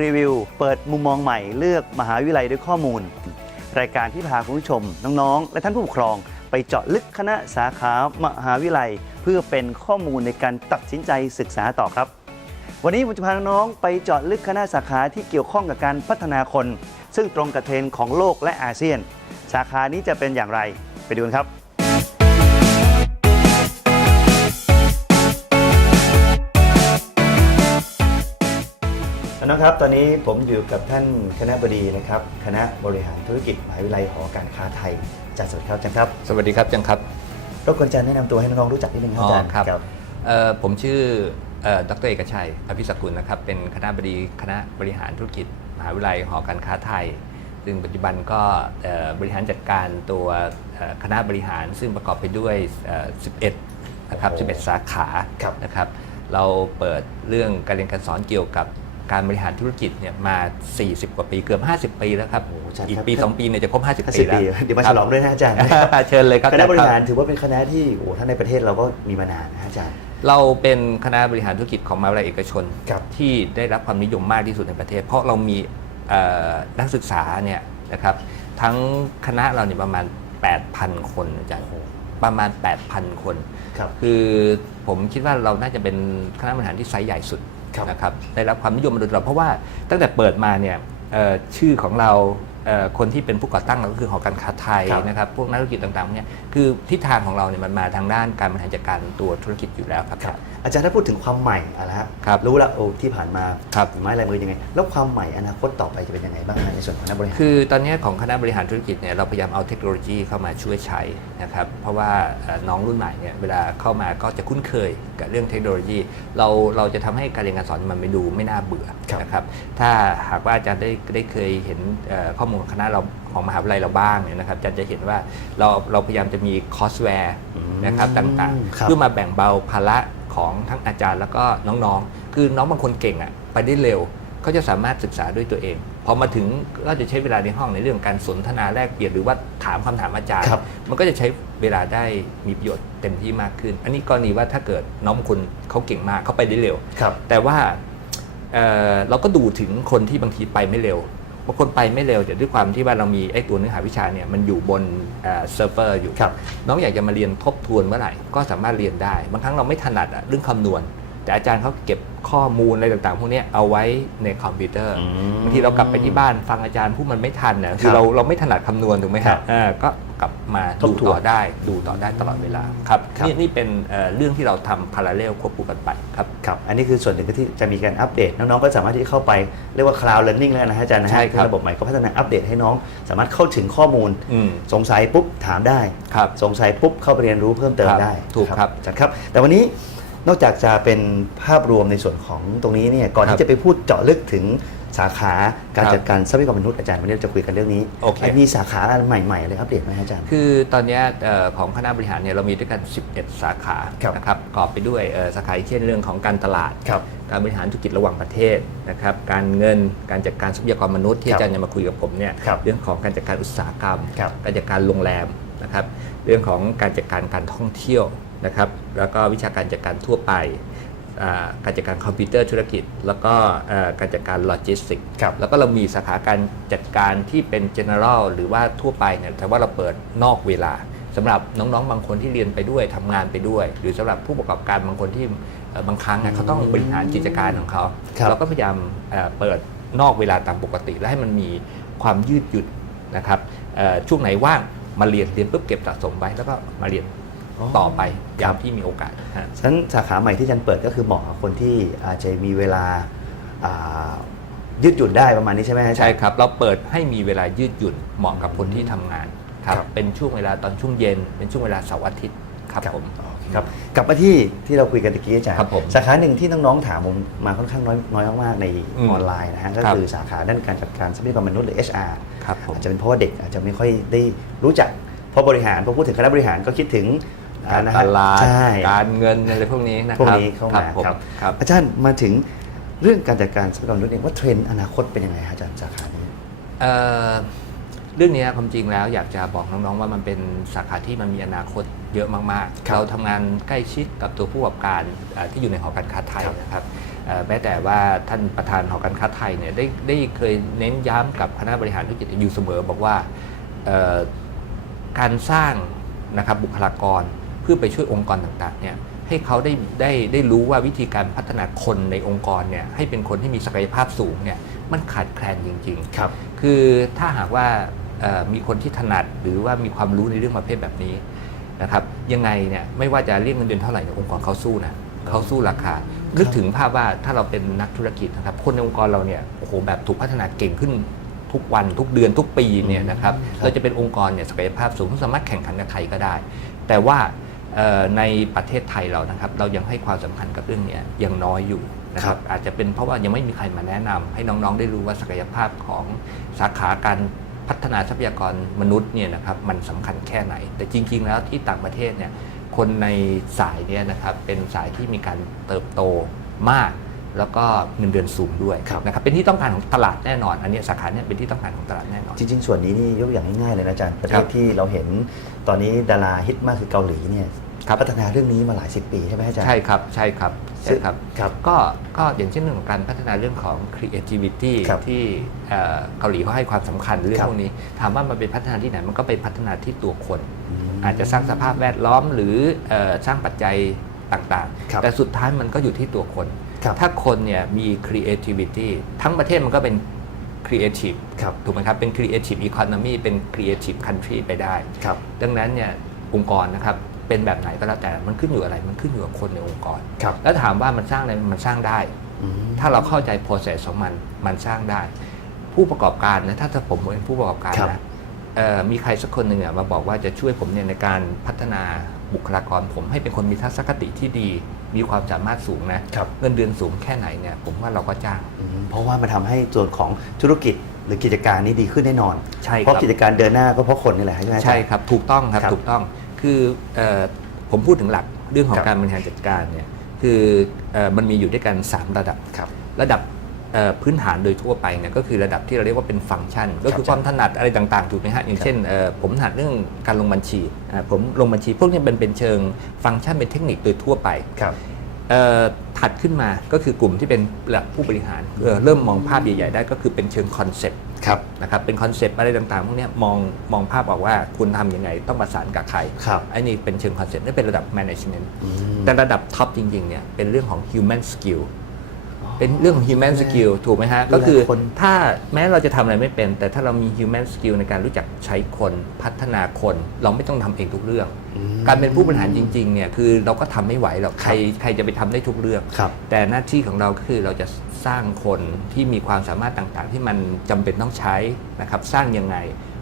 นี่คือ You Review เปิดมุมมองใหม่เลือกมหาวิทยาลัยด้วยข้อมูล รายการที่พาคุณผู้ชม น้องๆ และท่านผู้ปกครอง ไปเจาะลึกคณะสาขามหาวิทยาลัย เพื่อเป็นข้อมูลในการตัดสินใจศึกษาต่อครับ วันนี้ผมจะพาน้องๆไปเจาะลึกคณะสาขาที่เกี่ยวข้องกับการพัฒนาคน ซึ่งตรงกับเทรนด์ของโลกและอาเซียน สาขานี้จะเป็นอย่างไร ไปดูกันครับ น้องครับ ตอนนี้ผมอยู่กับท่านคณะบดีนะครับ คณะบริหารธุรกิจมหาวิทยาลัยหอการค้าไทยอาจารย์สวัสดีครับอาจารย์ครับสวัสดีครับจังครับรบกวนอาจารย์แนะนำตัวให้น้องๆรู้จักนิดนึงครับอาจารย์อ๋อครับ เอ่อผมชื่อเอ่อดรเอกชัยอภิสกุลนะครับ เป็นคณะบดีคณะบริหารธุรกิจ มหาวิทยาลัยหอการค้าไทย ซึ่งปัจจุบันก็เอ่อบริหารจัดการตัวเอ่อคณะบริหารซึ่งประกอบไปด้วยเอ่อ11นะครับโอ้11 สาขาครับนะครับ เราเปิดเรื่องการเรียนการสอนเกี่ยวกับ การบริหารธุรกิจเนี่ยมา 40 กว่าปีเกือบ 50 ปีแล้วครับโอ้อาจารย์อีกครับปี 2 ปีเนี่ยจะครบ 50 ปี50แล้วปีเดี๋ยวมาฉลองด้วยนะอาจารย์เชิญเลยครับคณะบริหารคถือว่าเป็นคณะที่โอ้ท่านในประเทศเราก็มีมานานนะอาจารย์เราเป็นคณะบริหารธุรกิจของมหาวิทยาลัยเอกชนครับที่ได้รับความนิยมมากที่สุดในประเทศ เพราะเรามีเอ่อนักศึกษาเนี่ยนะครับทั้งคณะเราเนี่ยประมาณ 8,000 คนอาจารย์ประมาณ 8,000 คนครับคือผมคิดว่าเราน่าจะเป็นคณะบริหารที่ไซส์ใหญ่สุดครับ นะครับได้รับความนิยมมาโดยตลอดเพราะว่าตั้งแต่เปิดมาเนี่ยเอ่อชื่อของเราเอ่อคนที่เป็นผู้ก่อตั้งเราก็คือหอการค้าไทยครับนะครับพวกนักธุรกิจต่างๆพวกเนี่ยคือทิศทางของเราเนี่ยมันมาทางด้านการบริหารจัดการตัวธุรกิจอยู่แล้วครับครับอาจารย์ถ้าพูดถึงความใหม่อะละฮะครับรู้แล้วโอ้ที่ผ่านมาครับไม้ลายมือยังไง แล้วความใหม่อนาคตต่อไปจะเป็นยังไงบ้างนะในส่วนของคณะบริหารคือตอนนี้ของคณะบริหารธุรกิจเนี่ยเราพยายามเอาเทคโนโลยีเข้ามาช่วยใช้นะครับเพราะว่าเอ่อน้องรุ่นใหม่เนี่ยเวลาเข้ามาก็จะคุ้นเคยกับเรื่องเทคโนโลยี เราเราจะทำให้การเรียนการสอนมันไม่ดูไม่น่าเบื่อครับนะครับถ้าหากว่าอาจารย์ได้ได้เคยเห็นเอ่อข้อมูลของคณะเรา ของมหาวิทยาลัยเราบ้างเนี่ยนะครับอาจารย์จะเห็นว่าเราเราพยายามจะมีคอร์สแวร์อืมนะครับต่างครับๆเพื่อมาแบ่งเบาภาระของทั้งอาจารย์แล้วก็น้องๆ คือน้องบางคนเก่งอะไปได้เร็วเขาจะสามารถศึกษาด้วยตัวเอง พอมาถึงก็จะใช้เวลาในห้องในเรื่องการสนทนาแลกเปลี่ยนหรือว่าถามคำถามอาจารย์ครับมันก็จะใช้เวลาได้มีประโยชน์เต็มที่มากขึ้น อันนี้กรณีว่าถ้าเกิดน้องบางคนเขาเก่งมากเขาไปได้เร็วครับแต่ว่าเอ่อเราก็ดูถึงคนที่บางทีไปไม่เร็ว บางคนไปไม่เร็วแต่ด้วยความที่ว่าเรามีไอ้ตัวเนื้อหาวิชาเนี่ยมันอยู่บนเอ่อเซิร์ฟเวอร์อยู่ครับน้องอยากจะมาเรียนทบทวนเมื่อไหร่ก็สามารถเรียนได้ บางครั้งเราไม่ถนัดอะเรื่องคำนวณ แต่อาจารย์เขาเก็บข้อมูลอะไรต่างๆ พวกเนี้ยเอาไว้ในคอมพิวเตอร์อืมบางทีเรากลับไปที่บ้านฟังอาจารย์พูดมันไม่ทันนะคืครัอบเราเราไม่ถนัดคำนวณถูกไหมครัฮะบอ่าก็ กลับมาทบดูทวนต่อได้ดูต่อได้ตลอดเวลาครับครับนี่นี่เป็นเอ่อเรื่องที่เราทำพาราเลลควบคู่กันไปครับครับ อันนี้คือส่วนหนึ่งที่จะมีการอัปเดต น้องๆก็สามารถที่เข้าไปเรียกว่า cloud learning แล้วนะฮะอาจารย์นะฮะใช่ครับระบบใหม่ก็พัฒนาอัปเดตให้น้อง สามารถเข้าถึงข้อมูลอืมสงสัยปุ๊บถามได้ครับสงสัยปุ๊บเข้าไปเรียนรู้เพิ่มเติมครับได้ถูกครับอาจารย์ครับ แต่วันนี้ นอกจากจะเป็นภาพรวมในส่วนของตรงนี้เนี่ยก่อนครับที่จะไปพูดเจาะลึกถึงสาขาการครับจัดการทรัพยากรมนุษย์อาจารย์วันนี้เราจะคุยกันเรื่องนี้โอเคมีสาขาอะไรใหม่ๆเลยอัปเดตไหมฮะอาจารย์ คือตอนเนี้ยเอ่อของคณะบริหารเนี่ยเรามีด้วยกัน 11 สาขาครับนะครับประกอบไปด้วยเอ่อสาขาเช่นเรื่องของการตลาดครับการบริหารธุรกิจระหว่างประเทศนะครับ การเงิน การจัดการทรัพยากรมนุษย์ที่ครับอาจารย์จะมาคุยกับผมเนี่ยครับเรื่องของการจัดการอุตสาหกรรมครับการจัดการโรงแรมนะครับ เรื่องของการจัดการการท่องเที่ยว นะครับ แล้วก็วิชาการจัดการทั่วไปอ่าการจัดการคอมพิวเตอร์ธุรกิจ แล้วก็เอ่อการจัดการโลจิสติกครับแล้วก็เรามีสาขาการจัดการที่เป็น general หรือว่าทั่วไปเนี่ยแต่ว่าเราเปิดนอกเวลาสำหรับน้องๆ บางคนที่เรียนไปด้วยทำงานไปด้วย หรือสำหรับผู้ประกอบการบางคนที่เอ่อบางครั้งเนี่ยเขาต้องบริหารกิจการของเขาครับเราก็พยายามเอ่อเปิดนอกเวลาตามปกติ และให้มันมีความยืดหยุ่นนะครับเอ่อช่วงไหนว่างมาเรียนเรียนปุ๊บเก็บสะสมไว้แล้วก็มาเรียน ต่อไปยามที่มีโอกาสฮะ ฉะนั้นสาขาใหม่ที่อาจารย์เปิดก็คือเหมาะกับคนที่อาจจะมีเวลาอ่ายืดหยุ่นได้ประมาณนี้ใช่ไหมฮะอาจารย์ ใช่ครับเราเปิดให้มีเวลายืดหยุ่นเหมาะกับคนที่ทำงานครับครับ เป็นช่วงเวลาตอนช่วงเย็น เป็นช่วงเวลาเสาร์อาทิตย์ครับผม ครับกลับมาที่ที่เราคุยกันตะกี้อาจารย์ครับผมสาขาหนึ่งที่น้องๆถามผมมาค่อนข้างน้อยน้อยมากๆในอืมออนไลน์นะฮะก็ครับคือสาขาด้านการจัดการทรัพยากรมนุษย์หรือ HR ครับผมอาจจะเป็นเพราะว่าเด็กอาจจะไม่ค่อยได้รู้จักเพราะบริหารพอพูดถึงคณะบริหารก็คิดถึงอ่ การนะตฮะลาดใช่การเงินอะไรพวกนี้นะพวคกรับนี้เข้ามาผมครับครับ อาจารย์มาถึงเรื่องการจัดการทรัพยากรมนุษย์เองว่าเทรนด์อนาคตเป็นยังไงฮะอาจารย์สาขานี้เอ่อเรื่องนี้ความจริงแล้วอยากจะบอกน้องๆ ว่ามันเป็นสาขาที่มันมีอนาคตเยอะมากครับๆเราทำงานใกล้ชิดกับตัวผู้ประกอบการเอ่อที่อยู่ในหอการค้าไทยครับนะครับเอ่อแม้แต่ว่าท่านประธานหอการค้าไทยเนี่ยได้ได้เคยเน้นย้ำกับคณะบริหารธุรกิจอยู่เสมอ บอกว่าเอ่อการสร้างนะครับบุคลากร เพื่อไปช่วยองค์กรต่างๆเนี่ยให้เขาได้ได้ได้รู้ว่าวิธีการพัฒนาคนในองค์กรเนี่ยให้เป็นคนที่มีศักยภาพสูงเนี่ยมันขาดแคลนจริงๆ ครับ คือถ้าหากว่าเอ่อมีคนที่ถนัดหรือว่ามีความรู้ในเรื่องประเภทแบบนี้นะครับยังไงเนี่ยไม่ว่าจะเรียกเงินเดือนเท่าไหร่เนี่ยองค์กรเขาสู้นะเขาสู้ราคา นึกถึงภาพว่าถ้าเราเป็นนักธุรกิจนะครับคนในองค์กรเราเนี่ยโอ้โหแบบถูกพัฒนาเก่งขึ้นทุกวันทุกเดือนทุกปีเนี่ยนะครับอืมครับเราจะเป็นองค์กรเนี่ยศักยภาพสูงสามารถแข่งขันกับใครก็ได้ แต่ว่าเอ่อ ในประเทศไทยเรานะครับ เรายังให้ความสำคัญกับเรื่องเนี้ยยังน้อยอยู่นะครับอาจจะเป็นเพราะว่ายังไม่มีใครมาแนะนำให้น้องๆได้รู้ว่าศักยภาพของสาขาการพัฒนาทรัพยากรมนุษย์เนี่ยนะครับมันสำคัญแค่ไหน แต่จริง ๆ แล้วที่ต่างประเทศเนี่ยคนในสายเนี่ยนะครับเป็นสายที่มีการเติบโตมาก แล้วก็เงินเดือนสูงด้วยครับ นะครับเป็นที่ต้องการของตลาดแน่นอน อันเนี้ยสาขาเนี่ยเป็นที่ต้องการของตลาดแน่นอน จริง ๆ ส่วนนี้นี่ยกอย่างง่ายๆเลยนะอาจารย์ ประเทครัศบที่เราเห็นตอนนี้ดาราฮิตมากคือเกาหลีเนี่ยครับ พัฒนาเรื่องนี้มาหลายสิบปีใช่ไหมอาจารย์ ใช่ครับใช่ครับใช่ครับครับ ก็ก็อย่างเช่นเรื่องของการพัฒนาเรื่องของ creativity ครับที่เอ่อเกาหลีเขาให้ความสำคัญเรื่อครังบพวกนี้ ถามว่ามันเป็นพัฒนาที่ไหนมันก็ไปพัฒนาที่ตัวคนมอาจจะสร้างสภาพแวดล้อมหรือเอ่อสร้างปัจจัยต่างครับ ๆ แต่สุดท้ายมันก็อยู่ที่ตัวคนครับ ถ้าคนเนี่ยมี creativity ทั้งประเทศมันก็เป็น creative ครับถูกไหมครับ เป็น creative economy เป็น creative country ไปได้ครับดังนั้นเนี่ยองค์กรนะครับเป็นแบบไหนก็แล้วแต่มันขึ้นอยู่อะไร มันขึ้นอยู่กับคนในองค์กรครับแล้วถามว่ามันสร้างอะไรมันสร้างได้อืมถ้าเราเข้าใจ process ของมันมันสร้างได้ ผู้ประกอบการนะถ้าถ้าผมเป็นผู้ประกอบการครับนะเอ่อมีใครสักคนหนึ่งอะมาบอกว่าจะช่วยผมเนี่ยในการพัฒนาบุคลากรผมให้เป็นคนมีทัศนคติที่ดี มีความสามารถสูงนะครับเงินเดือนสูงแค่ไหนเนี่ยผมว่าเราก็จ้างอืมเพราะว่ามันทำให้ส่วนของธุรกิจหรือกิจการนี้ดีขึ้นแน่นอนใช่เพครัราะบกิจการเดินหน้าก็เพราะคนนี่แหละใช่ไหมอาจารย์ใช่ครับถูกต้องครับครับถูกต้องคือเอ่อผมพูดถึงหลักเรื่องขอคงรับการบริหารจัดการเนี่ยคือเอ่อมันมีอยู่ด้วยกัน 3 ระดับครับระดับเอ่อ พื้นฐานโดยทั่วไปเนี่ยก็คือระดับที่เราเรียกว่าเป็นฟังก์ชัน ก็คือครับความถนัดอะไรต่างๆ ถูกไหมฮะ อย่างเช่นเอ่อผมถนัดเรื่องการลงบัญชีอ่าผมลงบัญชีพวกนี้เป็นเป็นเชิงฟังก์ชันเป็นเทคนิคโดยทั่วไปครับเอ่อถัดขึ้นมาก็คือกลุ่มที่เป็นระดับผู้บริหารเอ่อเริ่มมองภาพใหญ่ ๆ ได้ก็คือเป็นเชิงคอนเซ็ปต์ครับนะครับเป็นคอนเซปต์อะไรต่างๆพวกเนี้ยมองมองภาพออกว่าคุณทำยังไงต้องประสานกับใครครับไอ้นี่เป็นเชิงคอนเซปต์นี่เป็นระดับ management อืมแต่ระดับท็อปจริงๆเนี่ยเป็นเรื่องของ human skill เป็นเรื่องของ human skill ถูกไหมฮะดูแลก็คือคนถ้าแม้เราจะทำอะไรไม่เป็น แต่ถ้าเรามี human skill ในการรู้จักใช้คนพัฒนาคน เราไม่ต้องทำเองทุกเรื่องอืมการเป็นผู้บริหารจริงๆเนี่ยคือเราก็ทำไม่ไหวหรอกใครใครจะไปทำได้ทุกเรื่องครับแต่หน้าที่ของเราก็คือเราจะสร้างคนที่มีความสามารถต่างๆ ที่มันจำเป็นต้องใช้นะครับสร้างยังไง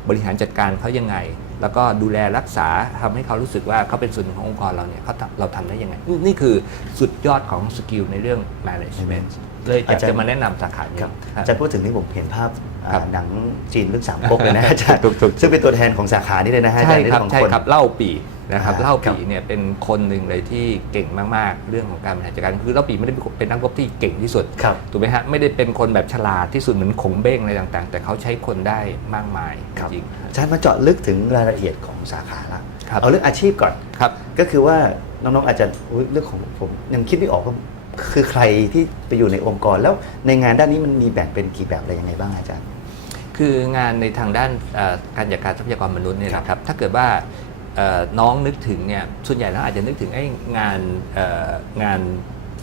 บริหารจัดการเขายังไง แล้วก็ดูแลรักษาทำให้เขารู้สึกว่าเขาเป็นส่วนหนึ่งขององค์กรเราเนี่ยเขาทำเราทำได้ยังไงนี่นี่คือสุดยอดของสกิลในเรื่อง management เลยอยากจะมาแนะนำสาขานี้ครับครับอาจารย์พูดถึงนี่ผมเห็นภาพอ่าครับหนังจีนเรื่องสามก๊กเลยนะอาจารย์ถูกๆซึ่งเป็นตัวแทนของสาขานี้เลยนะฮะอาใช่จารย์ในครับเรื่องของใช่คนครับเล่าปี นะครับอ่าเล่าปีครับเนี่ยเป็นคนหนึ่งเลยที่เก่งมากๆ เรื่องของการบริหารจัดการคือเล่าปีไม่ได้เป็นนักรบที่เก่งที่สุดครับถูกไหมฮะไม่ได้เป็นคนแบบฉลาดที่สุดเหมือนขงเบ้งอะไรต่างๆ แต่เขาใช้คนได้มากมายครับจริงอาจารย์มาเจาะลึกถึงรายละเอียดของสาขาละครับเอาเรื่องอาชีพก่อนๆครับ ก็คือว่าน้องๆอาจจะอุ๊ยเรื่องของผมยังคิดไม่ออกว่าคือใครที่ไปอยู่ในองค์กรแล้วในงานด้านนี้มันมีแบ่งเป็นกี่แบบอะไรยังไงบ้างอาจารย์ คืองานในทางด้านเอ่อการจัดการทรัพยากรมนุษย์เนี่ยครับนะครับถ้าเกิดว่าเอ่อ น้องนึกถึงเนี่ยส่วนใหญ่แล้วอาจจะนึกถึงไอ้งานเอ่องาน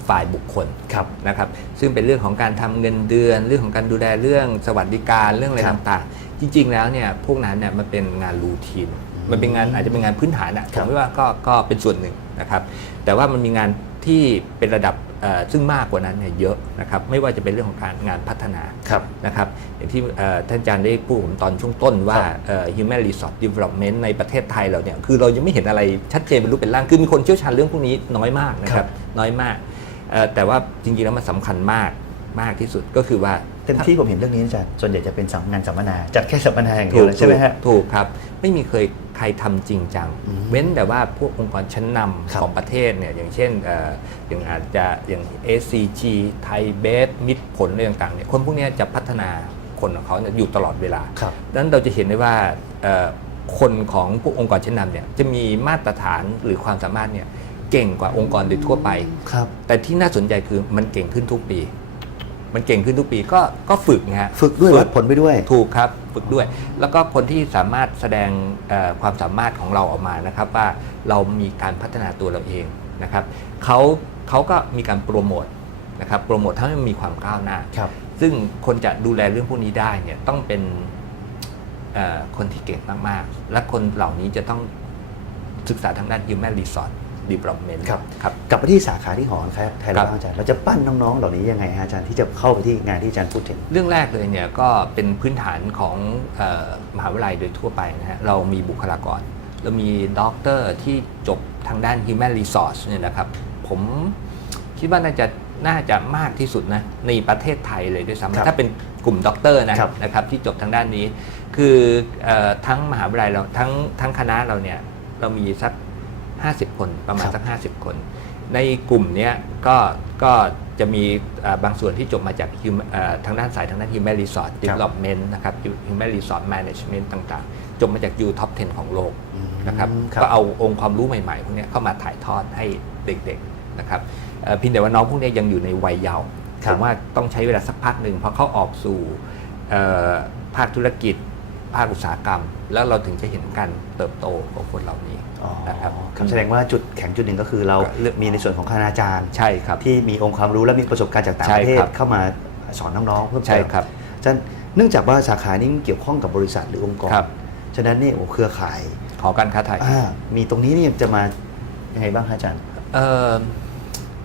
ฝ่ายบุคคลครับนะครับ ซึ่งเป็นเรื่องของการทำเงินเดือน เรื่องของการดูแลเรื่องสวัสดิการเรื่องอะไรครับต่างๆ จริง ๆ แล้วเนี่ยพวกนั้นเนี่ยมันเป็นงานรูทีน มันเป็นงานอาจจะเป็นงานพื้นฐานอะผครัมบว่าก็ก็เป็นส่วนหนึ่งนะครับ แต่ว่ามันมีงานที่เป็นระดับเอ่อ ซึ่งมากกว่านั้นเนี่ยเยอะนะครับไม่ว่าจะเป็นเรื่องของการงานพัฒนาครับนะครับอย่างที่เอ่อท่านอาจารย์ได้พูดผมตอนช่วงต้นว่าครับเอ่อ human resource development ในประเทศไทยเราเนี่ยคือเรายังไม่เห็นอะไรชัดเจนเป็นรูปเป็นร่างคือมีคนเชี่ยวชาญเรื่องพวกนี้น้อยมากนะคครัรับบน้อยมากเอ่อแต่ว่าจริงๆแล้วมันสำคัญมากมากที่สุดก็คือว่า เต็มที่ผมเห็นเรื่องนี้อาจารย์ส่วนใหญ่จะเป็นสัมงานสัมมนาจัดแค่สัมมนาอย่างเดีถูยวกเลยใช่ไหมฮะถูกถูกครับ ไม่มีเคยใครทำจริงจังอืมเว้นแต่ว่าพวกองค์กรชั้นนครับำของประเทศเนี่ยอย่างเช่นเอ่ออย่างอาจจะอย่าง ACG ไทยเบสมิตรผลอะไรต่างๆเนี่ยคนพวกเนี้ยจะพัฒนาคนของเขาเนี่ยอยู่ตลอดเวลาครับดังนั้นเราจะเห็นได้ว่าเอ่อคนของพวกองค์กรชั้นนำเนี่ยจะมีมาตรฐานหรือความสามารถเนี่ยเก่งกว่าองค์กรโดยทั่วไปครับแต่ที่น่าสนใจคือมันเก่งขึ้นทุกปี มันเก่งขึ้นทุกปีก็ก็ฝึกนะฮะฝึกด้วยวัดผลไปด้วย ถูกครับฝึกด้วย แล้วก็คนที่สามารถแสดงเอ่อความสามารถของเราออกมานะครับ ว่าเรามีการพัฒนาตัวเราเองนะครับเขาเขาก็มีการโปรโมทนะครับโปรโมทให้มันมีความก้าวหน้าครับซึ่งคนจะดูแลเรื่องพวกนี้ได้เนี่ยต้องเป็นเอ่อคนที่เก่งมาก ๆ และคนเหล่านี้จะต้องศึกษาทางด้าน human resource development ครับครับกลับไปที่สาขาที่หอการค้าไทยครัเราบบ้างอาจารย์เราจะปั้นน้องๆ เหล่านี้ยังไงฮะอาจารย์ที่จะเข้าไปที่งานที่อาจารย์พูดถึง เรื่องแรกเลยเนี่ยก็เป็นพื้นฐานของเออมหาวิทยาลัยโดยทั่วไปนะฮะเรามีบุคลากร เรามีด็อกเตอร์ที่จบทางด้าน human resource เนี่ยนะครับ ผมคิดว่าน่าจะน่าจะมากที่สุดนะในประเทศไทยเลยด้วยครับซ้ำถ้าเป็นกลุ่มด็อกเตอร์นะครับนะครับที่จบทางด้านนี้ คือเออทั้งมหาวิทยาลัยเราทั้งทั้งคณะเราเนี่ยเรามีสัก 50 คนประมาณครับสัก 50 คน ในกลุ่มเนี้ยก็ก็จะมีอ่าบางส่วนที่จบมาจาก hum- อ่าทางด้านสายทางด้าน human resource development นะครับ human resource management ต่างๆ จบมาจาก U top 10 ของโลกอืมนะครับครับก็เอาองค์ความรู้ใหม่ๆพวกเนี้ยเข้ามาถ่ายทอดให้เด็กๆนะครับเอ่อเพียงแต่ว่าน้องพวกเนี้ยยังอยู่ในวัยเยาว์ครัผบมว่าต้องใช้เวลาสักพักหนึ่งเพราะเขาออกสู่เอ่อภาคธุรกิจ ภาคอุตสาหกรรม แล้วเราถึงจะเห็นการเติบโตของคนเหล่านี้อ๋อนะครับครับแสดงว่าจุดแข็งจุดหนึ่งก็คือเราก็เลือกมีในส่วนของคณาจารย์ใช่ครับที่มีองค์ความรู้และมีประสบการณ์จากต่างใช่ประเทศครับเข้ามาสอนน้องๆเพิ่มเติมใช่ครับอาจารย์เนื่องจากว่าสาขานี้เกี่ยวข้องกับบริษัทหรือองค์กรครับฉะนั้นเนี่ยโอ้เครือข่ายหอการค้าไทยอ่ามีตรงนี้เนี่ยจะมายังไงบ้างฮะอาจารย์เอ่อ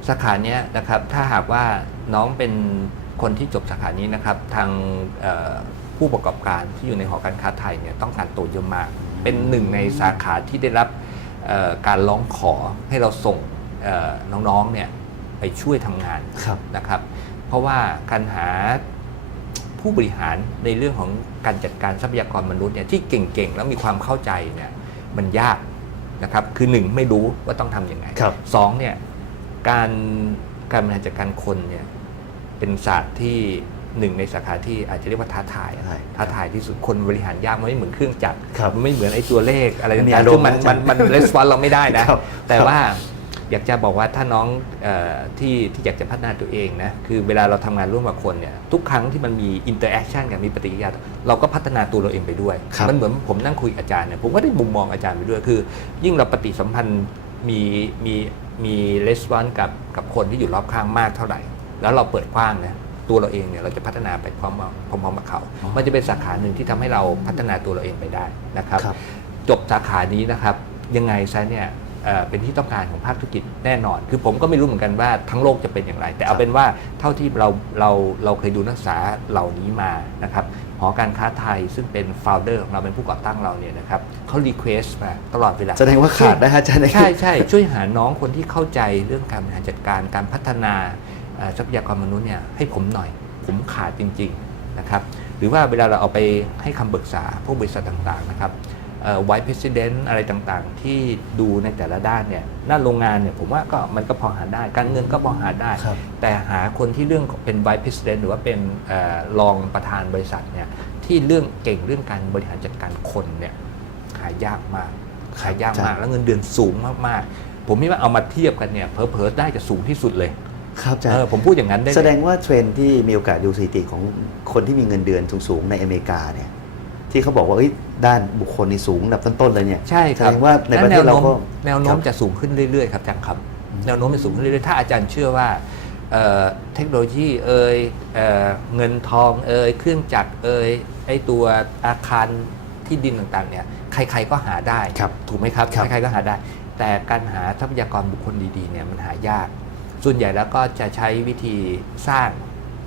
สาขาเนี้ยนะครับถ้าหากว่าน้องเป็นคนที่จบสาขานี้นะครับทางเอ่อ ผู้ประกอบการที่อยู่ในหอการค้าไทยเนี่ยต้องการโตเยอะมาก เป็นหนึ่งในสาขาที่ได้รับเอ่อการร้องขอให้เราส่งเอ่อน้องๆเนี่ยไปช่วยทำงานครับนะครับ เพราะว่าการหาผู้บริหารในเรื่องของการจัดการทรัพยากรมนุษย์เนี่ยที่เก่งๆ แล้วมีความเข้าใจเนี่ยมันยากนะครับคือหนึ่งไม่รู้ว่าต้องทำยังไงครับสองเนี่ยการการบริหารจัดการคนเนี่ยเป็นศาสตร์ที่ หนึ่งในสาขาที่อาจจะเรียกว่าท้าทายอะ ใช่ ท้าทายที่สุดคนบริหารยากมันไม่เหมือนเครื่องจักร ครับ มันไม่เหมือนไอ้ตัวเลขอะไร มันมี ต่าง อาร ๆ มณ์ ซึ่งมัน นะอาจารย์ มันมันレスปอนเราไม่ได้นะ ครับ แต่ ครับ ว่าอยากจะบอกว่าถ้าน้องเออที่ที่อยากจะพัฒนาตัวเองนะคือเวลาเราทำงานร่วมกับคนเนี่ยทุกครั้งที่มันมีอินเตอร์แอคชั่นกันมีปฏิกิริยาเราก็พัฒนาตัวเราเองไปด้วย ครับ มันเหมือนผมนั่งคุยกับอาจารย์เนี่ยผมก็ได้มุมมองอาจารย์ไปด้วยคือ ยิ่งเราปฏิสัมพันธ์มีมีมีレスปอนกับกับคนที่อยู่รอบข้างมากเท่าไหร่ แล้วเราเปิดกว้างนะ ตัวเราเองเนี่ยเราจะพัฒนาไปพร้อมพร้อมๆกับเขาอ๋อมันจะเป็นสาขาหนึ่งที่ทำให้เราพัฒนาตัวเราเองไปได้นะครับครับจบสาขานี้นะครับยังไงซะเนี่ยเอ่อเป็นที่ต้องการของภาคธุรกิจแน่นอน คือผมก็ไม่รู้เหมือนกันว่าทั้งโลกจะเป็นอย่างไร แต่เอาเป็นว่าเท่าที่เราเราเราเคยดูนักศึกษาเหล่านี้มานะครับหอการค้าไทยซึ่งเป็นโฟลเดอร์ของเราเป็นผู้ก่อตั้งเราเนี่ยนะครับเขารีเควสมาตลอดเวลาแสดงว่าขาดนะฮะอาจารย์ใช่ใช่ช่วยหาน้องคนที่เข้าใจเรื่องการบริหารจัดการการพัฒนาเอ่อ ทรัพยากรมนุษย์เนี่ยให้ผมหน่อย ผมขาดจริงๆนะครับหรือว่าเวลาเราเอาไปให้คำปรึกษาพวกบริษัทต่างๆนะครับไวท์เพรสิดเนนอะไรต่างๆ ที่ดูในแต่ละด้านเนี่ยหน้าโรงงานเนี่ยผมว่าก็มันก็พอหาได้ การเงินก็พอหาได้ครับแต่หาคนที่เรื่องเป็น vice president หรือว่าเป็นเออรองประธานบริษัทเนี่ยที่เรื่องเก่งเรื่องการบริหารจัดการคนเนี่ยหายากมากหายากมาก แล้วเงินเดือนสูงมากๆ ผมคิดว่าเอามาเทียบกันเนี่ยเผลอๆได้จะสูงที่สุดเลย ครับอาจารเอย์อผมพูดอย่างนั้นได้เลยแสดงว่าเทรนด์ที่มีโอกาสดูสถิติของคนที่มีเงินเดือนสูงๆในอเมริกาเนี่ยที่เขาบอกว่าเอ้ยด้านบุคคลนี่สูงอันดับต้นๆเลยเนี่ยใช่ครับแสดงว่าในประเทศเราก็แนวโน้คมรับจะสูงขึ้นเรื่อยๆครับอาจารย์ครับอืมแนวโน้มจะสูงขึ้นเรื่อยๆถ้าอาจารย์เชื่อว่าเอ่อเทคโนโลยีเอ่ยเอ่อเงินทองเอ่ยเครื่องจักรเอ่ยไอตัวอาคารที่ดินต่างๆเนี่ยใครๆก็หาได้ ครับ ถูกไหมครับครับ ใครๆก็หาได้ แต่การหาทรัพยากรบุคคลดีๆเนี่ยมันหายาก ส่วนใหญ่แล้วก็จะใช้วิธีสร้าง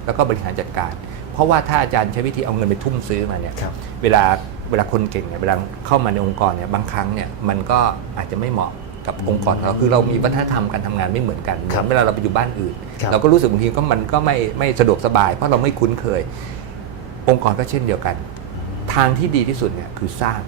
แล้วก็บริหารจัดการ เพราะว่าถ้าอาจารย์ใช้วิธีเอาเงินไปทุ่มซื้อมาเนี่ยครับเวลาเวลาคนเก่งเนี่ยเวลาเข้ามาในองค์กรเนี่ยบางครั้งเนี่ยมันก็อาจจะไม่เหมาะกับองค์กรของเราคือเรามีวัฒนธรรมการทำงานไม่เหมือนกันเหครับมือนเวลาเราไปอยู่บ้านอื่นครับเราก็รู้สึกบางทีก็มันก็ไม่ไม่สะดวกสบาย เพราะเราไม่คุ้นเคย องค์กรก็เช่นเดียวกัน ทางที่ดีที่สุดเนี่ยคือสร้าง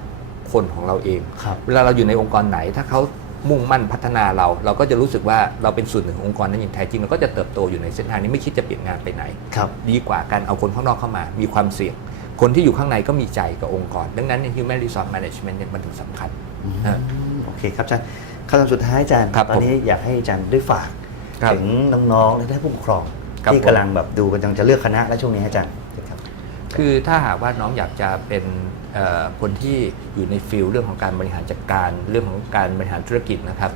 คนของเราเองครับเวลาเราอยู่ในองค์กรไหน ถ้าเขา มุ่งมั่นพัฒนาเรา เราก็จะรู้สึกว่าเราเป็นส่วนหนึ่งขององค์กรนั้นอย่างแท้จริงเราก็จะเติบโตอยู่ในเส้นทางนี้ไม่คิดจะเปลี่ยนงานไปไหน ครับ ดีกว่าการเอาคนข้างนอกเข้ามา มีความเสี่ยง คนที่อยู่ข้างในก็มีใจกับองค์กร ดังนั้นเนี่ย human resource management เนี่ยมันถึงสำคัญ อืมฮะโอเคครับอาจารย์คำถามสุดท้ายอาจารย์ครับตอนนี้อยากให้อาจารย์ได้ฝากครับถึงน้องๆและท่านผู้ปกครอง ครับที่ผม กำลังแบบดูกำลังจะเลือกคณะและช่วงนี้อาจารย์ครับ คือถ้าหากว่าน้องอยากจะเป็นเอ่อ คนที่อยู่ในฟิลเรื่องของการบริหารจัดการเรื่องของการบริหารธุรกิจนะครับ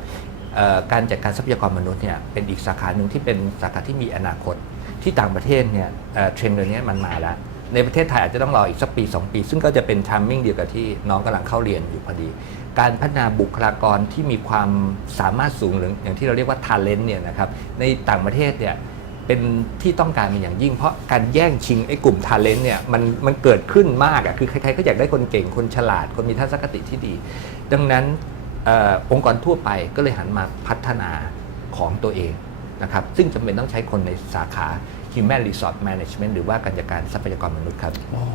การจัดการทรัพยากรมนุษย์เนี่ยเป็นอีกสาขาหนึ่งที่เป็นสาขาที่มีอนาคต ที่ต่างประเทศเนี่ยเทรนด์เรื่องนี้มันมาแล้ว ในประเทศไทยอาจจะต้องรออีกสักปี 2 ปี ซึ่งก็จะเป็นทามมิ่งเดียวกับที่น้องกำลังเข้าเรียนอยู่พอดี การพัฒนาบุคลากรที่มีความสามารถสูงหรืออย่างที่เราเรียกว่า talent เนี่ยนะครับในต่างประเทศเนี่ย เป็นที่ต้องการเป็นอย่างยิ่ง เพราะการแย่งชิงไอ้กลุ่มทาเลนต์เนี่ยมันมันเกิดขึ้นมากอะคือใครๆก็อยากได้คนเก่งคนฉลาด คนมีทัศนคติที่ดี ดังนั้นอองค์กรทั่วไปก็เลยหันมาพัฒนาของตัวเองนะครับซึ่งจำเป็นต้องใช้คนในสาขา Human Resource Management หรือว่าการจัดการทรัพยากรมนุษย์ครับ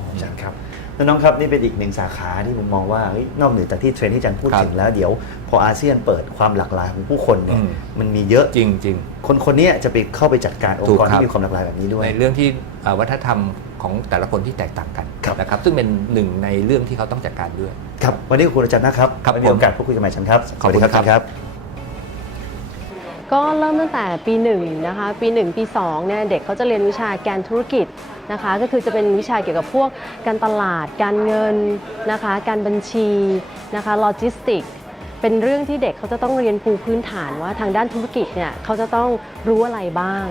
อาจารย์ครับ น้องครับนี่เป็นอีกหนึ่งสาขาที่ผมมองว่าเฮ้ยนอกเหนือจากที่เทรนด์ที่อาจารย์พูดครับถึงแล้วเดี๋ยว พออาเซียนเปิดความหลากหลายของผู้คนเนี่ยอืมมันมีเยอะจริงจริงคนคนนี้จะไปเข้าไปจัดการองถูค์กกรครับที่มีความหลากหลายแบบนี้ด้วย ในเรื่องที่เอ่อวัฒนธรรมของแต่ละคนที่แตกต่างกันครับนะครับซึ่งเป็นหนึ่งในเรื่องที่เขาต้องจัดการด้วย ครับวันนี้ขอบคุณอาจารย์นะครับครับไว้มีผมโอกาสพูดคุยกันใหม่อาจารย์ครับขอบคุณสวัสดีครับอาจารย์ครับก็เริ่มตั้งแต่ปี1นะคะปี1ปี2เนี่ยเด็กเขาจะเรียนวิชาการธุรกิจ นะคะ ก็คือจะเป็นวิชาเกี่ยวกับพวกการตลาด การเงินนะคะ การบัญชีนะคะโลจิสติกเป็นเรื่องที่เด็กเขาจะต้องเรียนปูพื้นฐานว่าทางด้านธุรกิจเนี่ยเขาจะต้องรู้อะไรบ้าง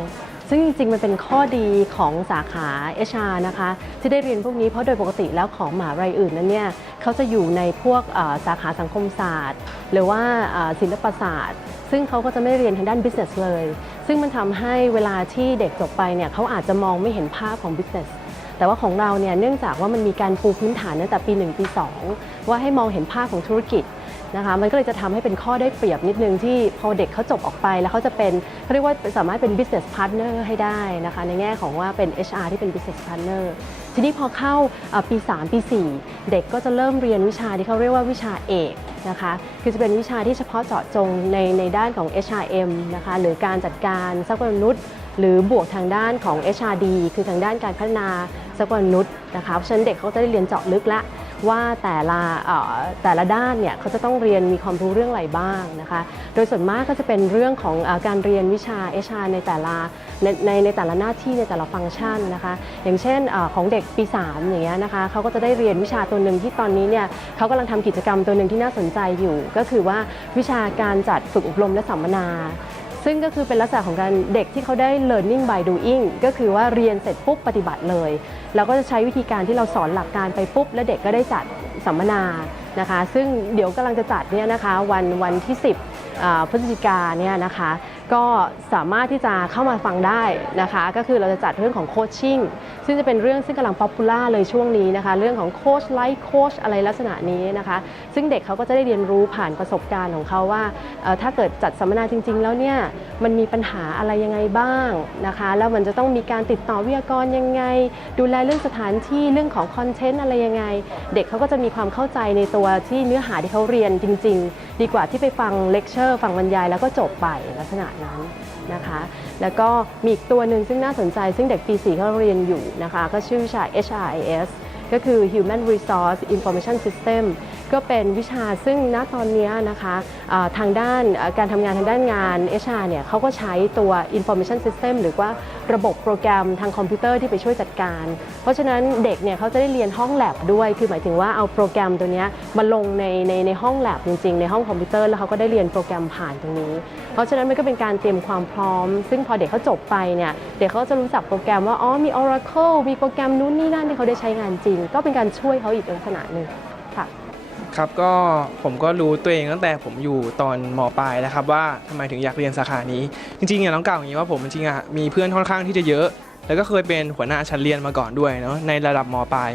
ซึ่งจริงๆ มันเป็นข้อดีของสาขา HR นะคะ ที่ได้เรียนพวกนี้เพราะโดยปกติแล้วของมหาลัยอื่นนั้นเนี่ยเขาจะอยู่ในพวกสาขาสังคมศาสตร์ หรือว่าศิลปศาสตร์ ซึ่งเขาก็จะไม่เรียนทางด้าน business เลย ซึ่งมันทำให้เวลาที่เด็กจบไปเนี่ยเขาอาจจะมองไม่เห็นภาพของ business แต่ว่าของเราเนี่ยเนื่องจากว่ามันมีการปูพื้นฐานตั้งแต่ปี 1 ปี 2 ว่าให้มองเห็นภาพของธุรกิจนะคะมันก็เลยจะทำให้เป็นข้อได้เปรียบนิดนึงที่พอเด็กเขาจบออกไปแล้วเขาจะเป็นเขาเรียกว่าสามารถเป็น business partner ให้ได้นะคะในแง่ของว่าเป็น HR ที่เป็น business partner ทีนี้พอเข้าปี 3 ปี 4 เด็กก็จะเริ่มเรียนวิชาที่เขาเรียกว่าวิชาเอก นะคะคือจะเป็นวิชาที่เฉพาะเจาะจงในในด้านของ HRM นะคะหรือการจัดการทรัพยากรมนุษย์ หรือบวกทางด้านของ HRD คือทางด้านการพัฒนาทรัพยากรมนุษย์นะคะเพราะฉะนั้นเด็กเขาจะได้เรียนเจาะลึกละ ว่าแต่ละแต่ละด้านเนี่ยเขาจะต้องเรียนมีความรู้เรื่องอะไรบ้างนะคะ โดยส่วนมากก็จะเป็นเรื่องของอการเรียนวิชา HR ในแต่ละในในในแต่ละหน้าที่ในแต่ละฟังก์ชันนะคะ อย่างเช่นออของเด็กปี 3 อย่างเงี้ยนะคะเขาก็จะได้เรียนวิชาตัวหนึ่งที่ตอนนี้เนี่ยเขากำลังทำกิจกรรมตัวหนึ่งที่น่าสนใจอยู่ ก็คือว่าวิชาการจัดฝึกอบรมและสัมมนาซึ่งก็คือเป็นลักษณะของการเด็กที่เขาได้ learning by doing ก็คือว่าเรียนเสร็จปุ๊บปฏิบัติเลย เราก็จะใช้วิธีการที่เราสอนหลักการไปปุ๊บ แล้วเด็กก็ได้จัดสัมมนานะคะ ซึ่งเดี๋ยวกำลังจะจัดเนี่ยนะคะวันวันที่ 10พฤศจิกาเนี่ยนะคะ ก็สามารถที่จะเข้ามาฟังได้นะคะ ก็คือเราจะจัดเรื่องของโคชชิ่งซึ่งจะเป็นเรื่องซึ่งกำลังป๊อปปูล่าเลยช่วงนี้นะคะ เรื่องของโคชไลฟ์โคชอะไรลักษณะนี้นะคะ ซึ่งเด็กเขาก็จะได้เรียนรู้ผ่านประสบการณ์ของเขาว่า ถ้าเกิดจัดสัมมนาจริง ๆ แล้วเนี่ยมันมีปัญหาอะไรยังไงบ้างนะคะ แล้วมันจะต้องมีการติดต่อวิทยากรยังไง ดูแลเรื่องสถานที่เรื่องของคอนเทนต์อะไรยังไง เด็กเขาก็จะมีความเข้าใจในตัวที่เนื้อหาที่เขาเรียนจริง ๆดีกว่าที่ไปฟังเลคเชอร์ฟังบรรยายแล้วก็จบไปลักษณะนั้นนะคะ แล้วก็มีอีกตัวหนึ่งซึ่งน่าสนใจ ซึ่งเด็กปี4เขาเรียนอยู่นะคะ ก็ชื่อวิชา HRIS ก็คือ Human Resource Information System ก็เป็นวิชาซึ่งณตอนนี้นะคะทางด้านการทำงานทางด้านงาน HR เนี่ยเขาก็ใช้ตัว Information System หรือว่าระบบโปรแกรมทางคอมพิวเตอร์ที่ไปช่วยจัดการ เพราะฉะนั้นเด็กเนี่ยเขาจะได้เรียนห้องแลบด้วย คือหมายถึงว่าเอาโปรแกรมตัวเนี้ยมาลงในในในห้องแลบจริงๆ ในห้องคอมพิวเตอร์แล้วเขาก็ได้เรียนโปรแกรมผ่านตรงนี้ เพราะฉะนั้นมันก็เป็นการเตรียมความพร้อม ซึ่งพอเด็กเขาจบไปเนี่ยเด็กเขาจะรู้จักโปรแกรมว่าอ๋อมี Oracle มีโปรแกรมนู้นนี่นั่นที่เขาได้ใช้งานจริง ก็เป็นการช่วยเขาอีกลักษณะหนึ่ง ครับก็ผมก็รู้ตัวเองตั้งแต่ผมอยู่ตอนมปลายแล้วครับว่าทำไมถึงอยากเรียนสาขานี้ จริงๆเนี่ยต้องกล่าวอย่างนี้ว่าผมจริงๆอะมีเพื่อนค่อนข้างที่จะเยอะ แล้วก็เคยเป็นหัวหน้าชั้นเรียนมาก่อนด้วยเนาะในระดับมปลาย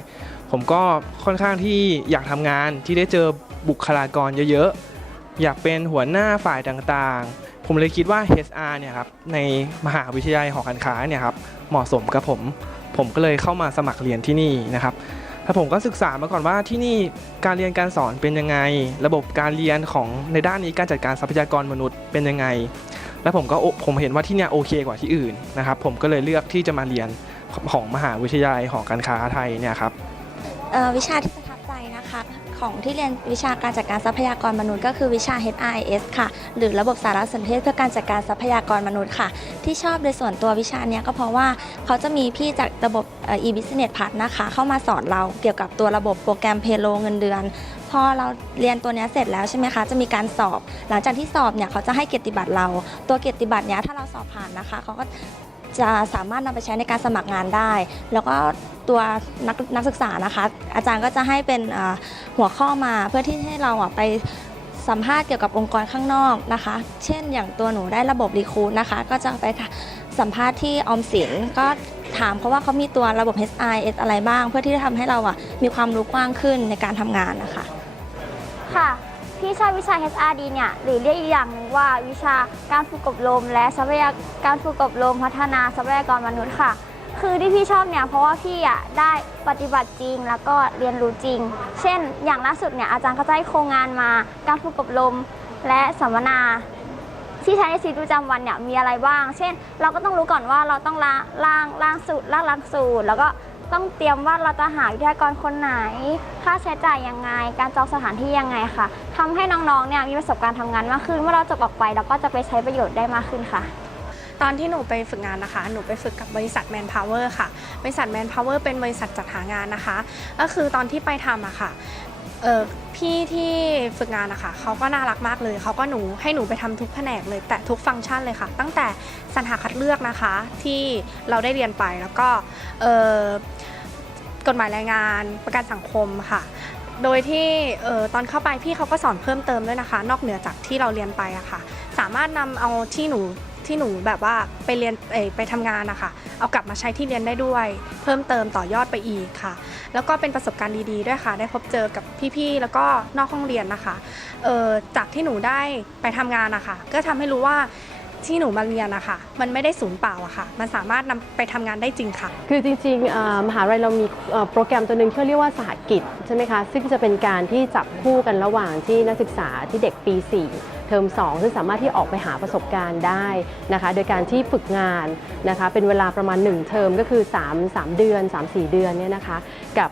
ผมก็ค่อนข้างที่อยากทำงานที่ได้เจอบุคลากรเยอะๆอยากเป็นหัวหน้าฝ่ายต่างๆ ผมเลยคิดว่า HR เนี่ยครับในมหาวิทยาลัยหอการค้าเนี่ยครับเหมาะสมกับผม ผมก็เลยเข้ามาสมัครเรียนที่นี่นะครับ แล้วผมก็ศึกษามาก่อนว่าที่นี่การเรียนการสอนเป็นยังไง ระบบการเรียนของในด้านนี้การจัดการทรัพยากรมนุษย์เป็นยังไง แล้วผมก็ผมเห็นว่าที่เนี่ยโอเคกว่าที่อื่นนะครับ ผมก็เลยเลือกที่จะมาเรียนของมหาวิทยาลัยหอการค้าไทยเนี่ยครับวิชาที่ประ ของที่เรียนวิชาการจัดการทรัพยากรมนุษย์ก็คือวิชา HRIS ค่ะ หรือระบบสารสนเทศเพื่อการจัดการทรัพยากรมนุษย์ค่ะ ที่ชอบในส่วนตัววิชานี้ก็เพราะว่าเขาจะมีพี่จากระบบ e-business part นะคะ เข้ามาสอนเราเกี่ยวกับตัวระบบโปรแกรมเพโลเงินเดือน พอเราเรียนตัวนี้เสร็จแล้วใช่ไหมคะ จะมีการสอบ หลังจากที่สอบเนี่ยเขาจะให้เกียรติบัตรเรา ตัวเกียรติบัตรเนี้ยถ้าเราสอบผ่านนะคะเขาก็ จะสามารถนำไปใช้ในการสมัครงานได้ แล้วก็ตัวนักนักศึกษานะคะ อาจารย์ก็จะให้เป็นหัวข้อมาเพื่อที่ให้เราไปสัมภาษณ์เกี่ยวกับองค์กรข้างนอกนะคะ เช่น อย่างตัวหนูได้ระบบรีคูดนะคะ ก็จะไปสัมภาษณ์ที่ออมสินก็ถามเขาว่าเขามีตัวระบบ HRS อะไรบ้าง เพื่อที่จะทำให้เราอะมีความรู้กว้างขึ้นในการทำงานนะคะ ค่ะ พี่ชอบวิชา HRD เนี่ยหรือเรียกอีกอย่างหนึ่งว่าวิชาการฝึกอบรม และทรัพยากการฝึกอบรมพัฒนาทรัพยากรมนุษย์ค่ะ คือที่พี่ชอบเนี่ยเพราะว่าพี่อะได้ปฏิบัติจริงแล้วก็เรียนรู้จริง เช่น อย่างล่าสุดเนี่ยอาจารย์ก็จะให้โครงงานมาการฝึกอบรมและสัมมนาที่ใช้ในชีวิตประจำวันเนี่ยมีอะไรบ้าง เช่น เราก็ต้องรู้ก่อนว่าเราต้องล่างล่างล่างสูตรล่างหลักสูตร แล้วก็ ต้องเตรียมว่าเราจะหาวิทยากรคนไหน ค่าใช้จ่ายยังไง การจองสถานที่ยังไงค่ะทำให้น้องๆเนี่ยมีประสบการณ์ทำงานมากขึ้น เมื่อเราจบออกไปเราก็จะไปใช้ประโยชน์ได้มากขึ้นค่ะตอนที่หนูไปฝึกงานนะคะ หนูไปฝึกกับบริษัท Manpower ค่ะ บริษัท Manpower เป็นบริษัทจัดหางานนะคะ ก็คือตอนที่ไปทำอะค่ะ เออพี่ที่ฝึกงานนะคะเขาก็น่ารักมากเลยเขาก็หนูให้หนูไปทำทุกแผนกเลยแต่ทุกฟังก์ชันเลยค่ะ ตั้งแต่สรรหาคัดเลือกนะคะที่เราได้เรียนไปแล้วก็เออกฎหมายแรงงานประกันสังคมค่ะ โดยที่เออตอนเข้าไปพี่เขาก็สอนเพิ่มเติมด้วยนะคะ นอกเหนือจากที่เราเรียนไปอะค่ะ สามารถนำเอาที่หนู ที่หนูแบบว่าไปเรียนไปทำงานนะคะเอากลับมาใช้ที่เรียนได้ด้วย เพิ่มเติมต่อยอดไปอีกค่ะ แล้วก็เป็นประสบการณ์ดีๆด้วยค่ะ ได้พบเจอกับพี่ๆแล้วก็นอกห้องเรียนนะคะเออจากที่หนูได้ไปทำงานนะคะก็ทำให้รู้ว่าที่หนูมาเรียนนะคะมันไม่ได้สูญเปล่าอะค่ะ มันสามารถนำไปทำงานได้จริงค่ะ คือจริงๆมหาลัยเรามีโปรแกรมตัวหนึ่งที่เรียกว่าสหกิจใช่ไหมคะ ซึ่งจะเป็นการที่จับคู่กันระหว่างที่นักศึกษาที่เด็กปี 4 เทอม2 ซึ่งสามารถที่ออกไปหาประสบการณ์ได้นะคะ โดยการที่ฝึกงานนะคะเป็นเวลาประมาณ 1 เทอมก็คือ 3 3 เดือน 3-4 เดือนเนี่ยนะคะกับ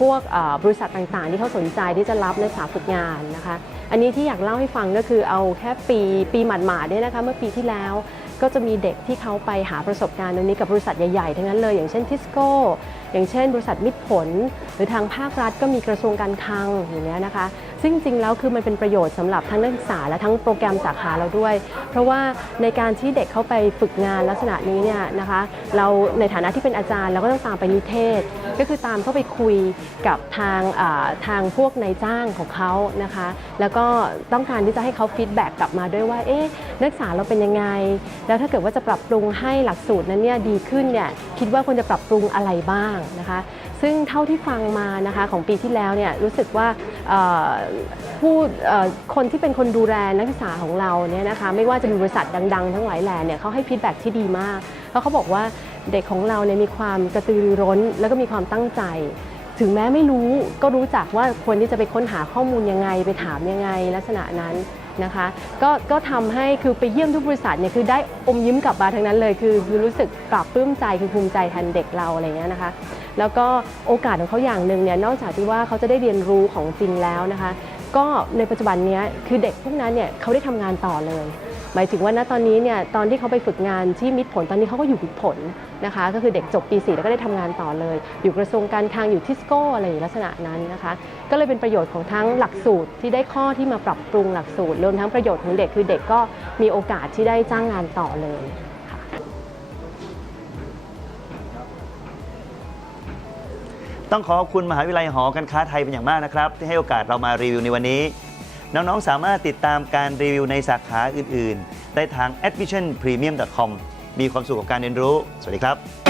พวกบริษัทต่างๆ ที่เขาสนใจที่จะรับนักศึกษาฝึกงานนะคะ อันนี้ที่อยากเล่าให้ฟังก็คือเอาแค่ปีปีหมาดๆเนี่ยนะคะเมื่อปีที่แล้วก็จะมีเด็กที่เขาไปหาประสบการณ์ตรงนี้กับบริษัทใหญ่ๆ ทั้งนั้นเลย อย่างเช่นทิสโก้ อย่างเช่น บริษัทมิตรผล หรือทางภาครัฐก็มีกระทรวงการคลังอย่างเงี้ยนะคะ ซึ่งจริงๆแล้วคือมันเป็นประโยชน์สำหรับทั้งนักศึกษาและทั้งโปรแกรมสาขาเราด้วย เพราะว่าในการที่เด็กเข้าไปฝึกงานลักษณะนี้เนี่ยนะคะเราในฐานะที่เป็นอาจารย์เราก็ต้องตามไปนิเทศ ก็คือตามเข้าไปคุยกับทางทางพวกนายจ้างของเขานะคะแล้วก็ต้องการที่จะให้เขาฟีดแบ็กกลับมาด้วยว่าเอ๊ะนักศึกษาเราเป็นยังไง แล้วถ้าเกิดว่าจะปรับปรุงให้หลักสูตรนั้นเนี่ยดีขึ้นเนี่ยคิดว่าควรจะปรับปรุงอะไรบ้างนะคะ ซึ่งเท่าที่ฟังมานะคะของปีที่แล้วเนี่ยรู้สึกว่าผู้คนที่เป็นคนดูแลนักศึกษาของเราเนี่ยนะคะไม่ว่าจะเป็นบริษัทดัง ๆ ทั้งหลายแหล่เนี่ยเขาให้ฟีดแบ็กที่ดีมากเพราะเขาบอกว่าเด็กของเราเนี่ยมีความกระตือรือร้น แล้วก็มีความตั้งใจ ถึงแม้ไม่รู้ก็รู้จักว่าควรที่จะไปค้นหาข้อมูลยังไง ไปถามยังไงลักษณะนั้น นะคะก็ก็ทำให้คือไปเยี่ยมทุกบริษัทเนี่ยคือได้อมยิ้มกลับมาทั้งนั้นเลยคือคือรู้สึกปรับปลื้มใจคือภูมิใจแทนเด็กเราอะไรเงี้ยนะคะ แล้วก็โอกาสของเขาอย่างหนึ่งเนี่ยนอกจากที่ว่าเขาจะได้เรียนรู้ของจริงแล้วนะคะ ก็ในปัจจุบันเนี้ยคือเด็กพวกนั้นเนี่ยเขาได้ทำงานต่อเลย หมายถึงว่าณตอนนี้เนี่ยตอนที่เขาไปฝึกงานที่มิตรผลตอนนี้เขาก็อยู่มิตรผลนะคะก็คือเด็กจบปี 4 แล้วก็ได้ทำงานต่อเลย อยู่กระทรวงการคลังอยู่ทิสโก้อะไรอย่างลักษณะนั้นนะคะก็เลยเป็นประโยชน์ของทั้งหลักสูตรที่ได้ข้อที่มาปรับปรุงหลักสูตรรวมทั้งประโยชน์ของเด็กคือเด็กก็มีโอกาสที่ได้จ้างงานต่อเลยต้องขอขอบคุณมหาวิทยาลัยหอการค้าไทยเป็นอย่างมากนะครับ ที่ให้โอกาสเรามารีวิวในวันนี้ น้องๆ สามารถติดตามการรีวิวในสาขาอื่น ๆ ได้ทาง admissionpremium.com มีความสุขกับการเรียนรู้ สวัสดีครับ